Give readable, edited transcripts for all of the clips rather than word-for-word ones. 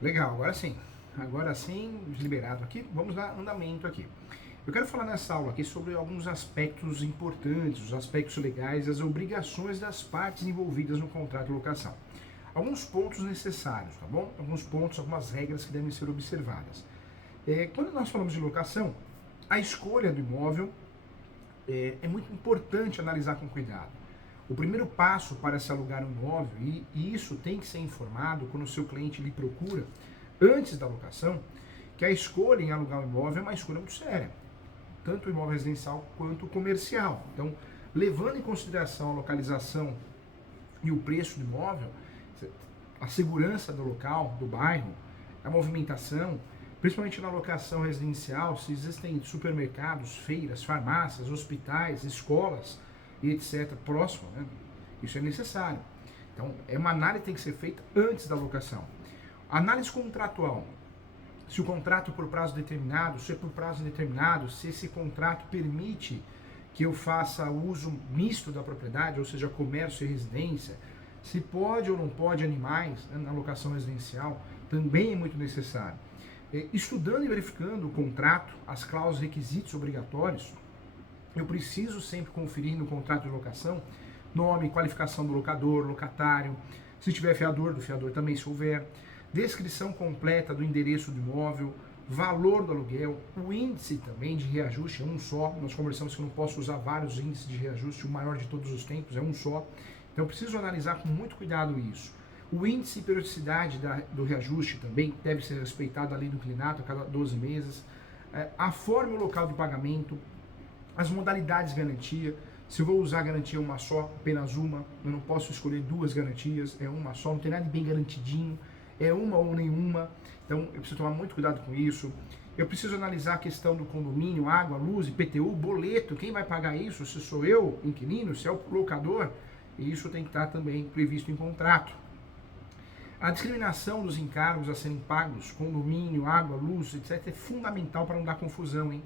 Legal, agora sim, liberado aqui, vamos dar andamento aqui. Eu quero falar nessa aula aqui sobre alguns aspectos importantes, os aspectos legais, as obrigações das partes envolvidas no contrato de locação. Alguns pontos necessários, tá bom? Alguns pontos, algumas regras que devem ser observadas. Quando nós falamos de locação, a escolha do imóvel é muito importante analisar com cuidado. O primeiro passo para se alugar um imóvel, e isso tem que ser informado quando o seu cliente lhe procura, antes da locação, que a escolha em alugar um imóvel é uma escolha muito séria, tanto o imóvel residencial quanto o comercial. Então, levando em consideração a localização e o preço do imóvel, a segurança do local, do bairro, a movimentação, principalmente na locação residencial, se existem supermercados, feiras, farmácias, hospitais, escolas e etc. próximo, né? Isso é necessário. Então, é uma análise que tem que ser feita antes da locação. Análise contratual. Se o contrato por prazo determinado, se é por prazo indeterminado, se esse contrato permite que eu faça uso misto da propriedade, ou seja, comércio e residência, se pode ou não pode animais, né, na locação residencial, também é muito necessário. Estudando e verificando o contrato, as cláusulas, requisitos obrigatórios, eu preciso sempre conferir no contrato de locação nome, qualificação do locador, locatário, se tiver fiador, do fiador também, se houver, descrição completa do endereço do imóvel, valor do aluguel, o índice também de reajuste é um só. Nós conversamos que eu não posso usar vários índices de reajuste, o maior de todos os tempos é um só. Então eu preciso analisar com muito cuidado isso. O índice e periodicidade do reajuste também deve ser respeitado, a lei do inclinato, a cada 12 meses. A forma e o local de pagamento, as modalidades de garantia. Se eu vou usar garantia uma só, apenas uma, eu não posso escolher duas garantias, é uma só, não tem nada de bem garantidinho, é uma ou nenhuma. Então eu preciso tomar muito cuidado com isso. Eu preciso analisar a questão do condomínio, água, luz, IPTU, boleto, quem vai pagar isso? Se sou eu, inquilino, se é o locador, e isso tem que estar também previsto em contrato. A discriminação dos encargos a serem pagos, condomínio, água, luz, etc., é fundamental para não dar confusão, hein?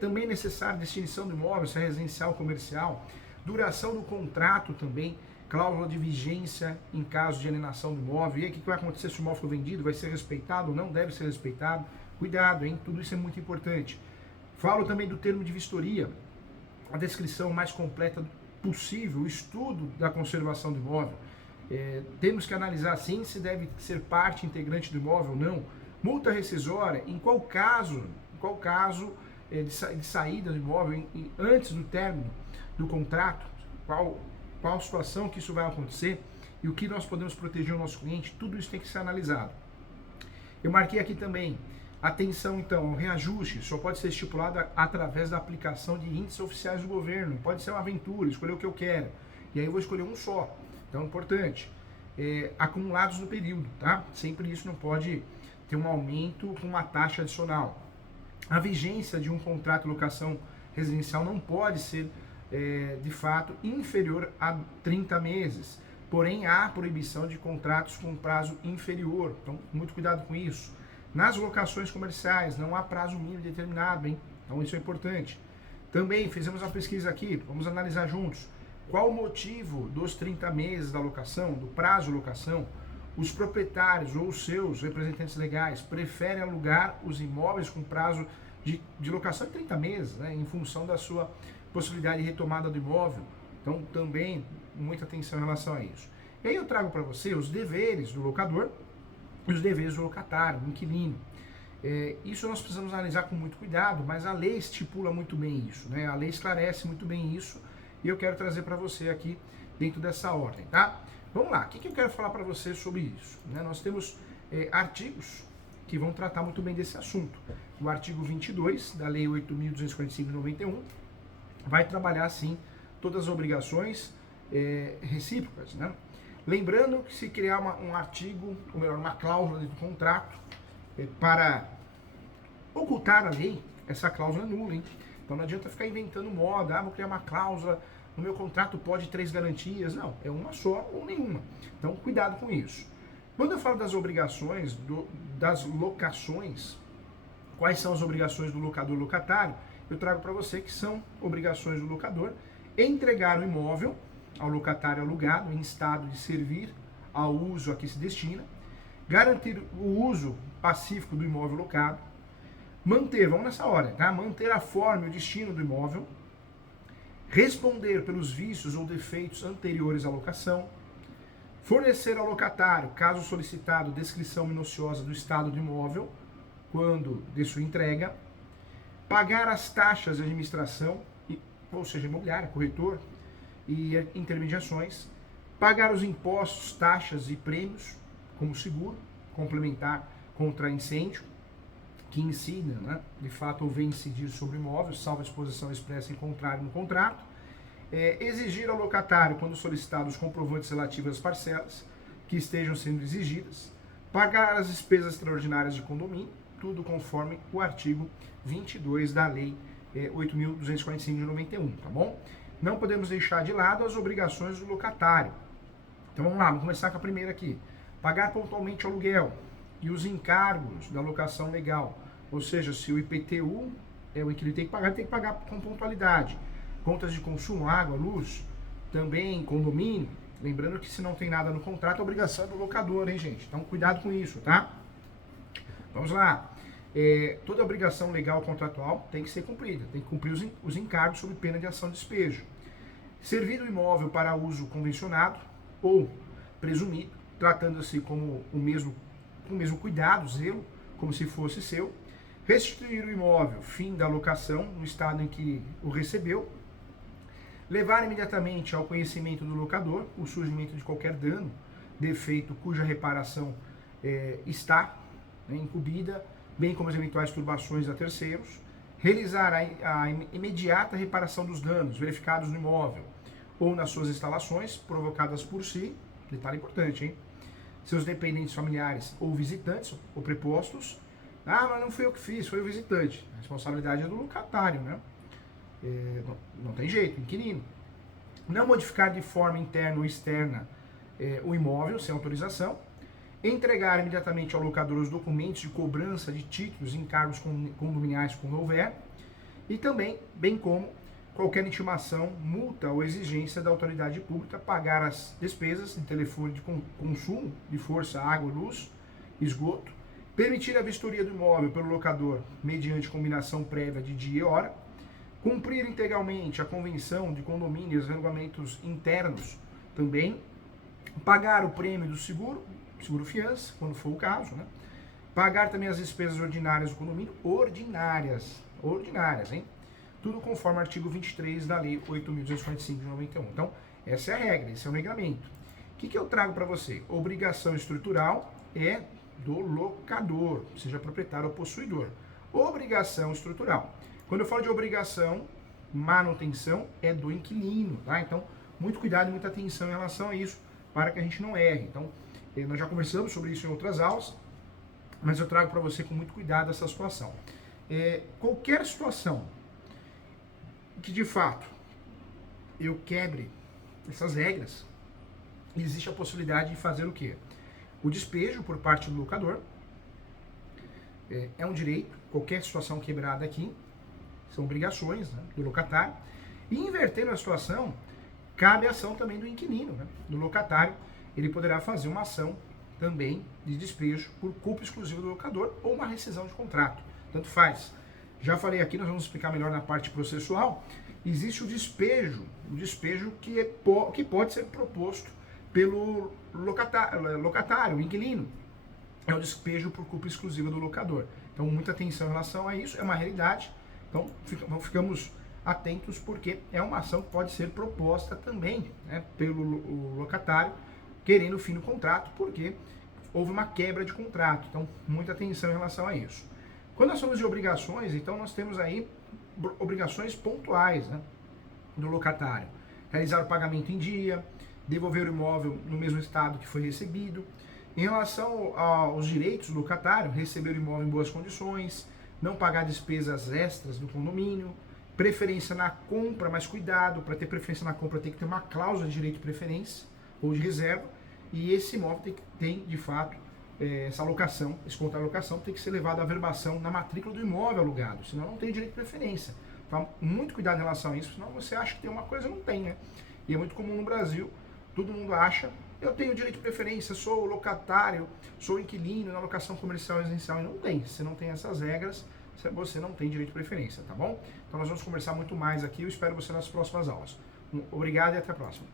Também é necessário definição do imóvel, se é residencial ou comercial, duração do contrato também, cláusula de vigência em caso de alienação do imóvel, e aí o que vai acontecer se o imóvel for vendido, vai ser respeitado ou não deve ser respeitado, cuidado, hein? Tudo isso é muito importante. Falo também do termo de vistoria, a descrição mais completa possível, o estudo da conservação do imóvel. Temos que analisar sim se deve ser parte integrante do imóvel ou não. Multa rescisória, em qual caso de saída do imóvel antes do término do contrato, qual situação que isso vai acontecer e o que nós podemos proteger o nosso cliente, tudo isso tem que ser analisado. Eu marquei aqui também, atenção então, o reajuste só pode ser estipulado através da aplicação de índices oficiais do governo, pode ser uma aventura, escolher o que eu quero, e aí eu vou escolher um só, então é importante. Acumulados no período, tá? Sempre isso não pode ter um aumento com uma taxa adicional. A vigência de um contrato de locação residencial não pode ser, de fato, inferior a 30 meses. Porém, há proibição de contratos com prazo inferior. Então, muito cuidado com isso. Nas locações comerciais, não há prazo mínimo determinado, hein? Então, isso é importante. Também fizemos uma pesquisa aqui, vamos analisar juntos. Qual o motivo dos 30 meses da locação, do prazo de locação? Os proprietários ou os seus representantes legais preferem alugar os imóveis com prazo de locação de 30 meses, né, em função da sua possibilidade de retomada do imóvel. Então, também, muita atenção em relação a isso. E aí eu trago para você os deveres do locador e os deveres do locatário, do inquilino. Isso nós precisamos analisar com muito cuidado, mas a lei estipula muito bem isso, né? A lei esclarece muito bem isso e eu quero trazer para você aqui dentro dessa ordem, tá? Vamos lá, o que eu quero falar para você sobre isso? Né? Nós temos artigos que vão tratar muito bem desse assunto. O artigo 22 da Lei 8.245 de 91 vai trabalhar, sim, todas as obrigações recíprocas, né? Lembrando que se criar um artigo, ou melhor, uma cláusula do contrato para ocultar a lei, essa cláusula é nula, hein? Então não adianta ficar inventando moda, vou criar uma cláusula, no meu contrato pode 3 garantias. Não, é uma só ou nenhuma. Então cuidado com isso. Quando eu falo das obrigações, das locações, quais são as obrigações do locador locatário? Eu trago para você que são obrigações do locador entregar o imóvel ao locatário alugado em estado de servir ao uso a que se destina, garantir o uso pacífico do imóvel locado, manter, vamos nessa hora, tá? Manter a forma e o destino do imóvel, responder pelos vícios ou defeitos anteriores à locação, fornecer ao locatário, caso solicitado, descrição minuciosa do estado do imóvel, quando de sua entrega, pagar as taxas de administração, ou seja, imobiliária, corretor e intermediações, pagar os impostos, taxas e prêmios, como seguro, complementar contra incêndio, que incida, né, de fato, ou vem incidir sobre o imóvel, salvo a disposição expressa em contrário no contrato, exigir ao locatário, quando solicitado, os comprovantes relativos às parcelas que estejam sendo exigidas, pagar as despesas extraordinárias de condomínio, tudo conforme o artigo 22 da Lei 8.245 de 91, tá bom? Não podemos deixar de lado as obrigações do locatário. Então vamos lá, vamos começar com a primeira aqui. Pagar pontualmente o aluguel e os encargos da locação legal. Ou seja, se o IPTU é o inquilino tem que pagar com pontualidade. Contas de consumo, água, luz, também condomínio. Lembrando que se não tem nada no contrato, a obrigação é do locador, hein, gente? Então cuidado com isso, tá? Vamos lá. Toda obrigação legal contratual tem que ser cumprida, tem que cumprir os encargos sob pena de ação de despejo. Servir o imóvel para uso convencionado ou presumido, tratando-se como com o mesmo cuidado, zelo, como se fosse seu. Restituir o imóvel, fim da locação, no estado em que o recebeu. Levar imediatamente ao conhecimento do locador o surgimento de qualquer dano, defeito cuja reparação está incumbida, bem como as eventuais turbações a terceiros, realizar a imediata reparação dos danos verificados no imóvel ou nas suas instalações, provocadas por si, detalhe importante, hein? Seus dependentes familiares ou visitantes, ou prepostos. Ah, mas não fui eu que fiz, foi o visitante. A responsabilidade é do locatário, né? Não tem jeito, inquilino. Não modificar de forma interna ou externa o imóvel, sem autorização. Entregar imediatamente ao locador os documentos de cobrança de títulos e encargos condominiais quando houver, e também, bem como qualquer intimação, multa ou exigência da autoridade pública, pagar as despesas de telefone de consumo, de força, água, luz, esgoto, permitir a vistoria do imóvel pelo locador mediante combinação prévia de dia e hora, cumprir integralmente a convenção de condomínio e os regulamentos internos também, pagar o prêmio do seguro fiança, quando for o caso, né? Pagar também as despesas ordinárias do condomínio, ordinárias, hein? Tudo conforme o artigo 23 da Lei 8.245 de 91. Então, essa é a regra, esse é o regulamento. O que eu trago para você? Obrigação estrutural é do locador, seja proprietário ou possuidor. Obrigação estrutural. Quando eu falo de obrigação, manutenção é do inquilino, tá? Então, muito cuidado e muita atenção em relação a isso, para que a gente não erre. Então, nós já conversamos sobre isso em outras aulas, mas eu trago para você com muito cuidado essa situação. Qualquer situação que, de fato, eu quebre essas regras, existe a possibilidade de fazer o quê? O despejo por parte do locador. É um direito, qualquer situação quebrada aqui, são obrigações, né, do locatário. E invertendo a situação, cabe a ação também do inquilino, né, do locatário. Ele poderá fazer uma ação também de despejo por culpa exclusiva do locador ou uma rescisão de contrato. Tanto faz. Já falei aqui, nós vamos explicar melhor na parte processual. Existe o despejo que pode ser proposto pelo locatário, o inquilino. É o despejo por culpa exclusiva do locador. Então, muita atenção em relação a isso, é uma realidade. Então, ficamos atentos porque é uma ação que pode ser proposta também, né, pelo locatário, querendo o fim do contrato, porque houve uma quebra de contrato. Então, muita atenção em relação a isso. Quando nós falamos de obrigações, então nós temos aí obrigações pontuais, né, do locatário. Realizar o pagamento em dia, devolver o imóvel no mesmo estado que foi recebido. Em relação aos direitos do locatário, receber o imóvel em boas condições, não pagar despesas extras do condomínio, preferência na compra, mas cuidado, para ter preferência na compra tem que ter uma cláusula de direito de preferência ou de reserva, e esse imóvel tem de fato, essa alocação, esse contrato de alocação tem que ser levado à averbação na matrícula do imóvel alugado, senão não tem direito de preferência. Então, muito cuidado em relação a isso, senão você acha que tem uma coisa e não tem, né? E é muito comum no Brasil, todo mundo acha eu tenho direito de preferência, sou locatário, sou inquilino na locação comercial e residencial. E não tem, se não tem essas regras, você não tem direito de preferência, tá bom? Então nós vamos conversar muito mais aqui, eu espero você nas próximas aulas. Obrigado e até a próxima.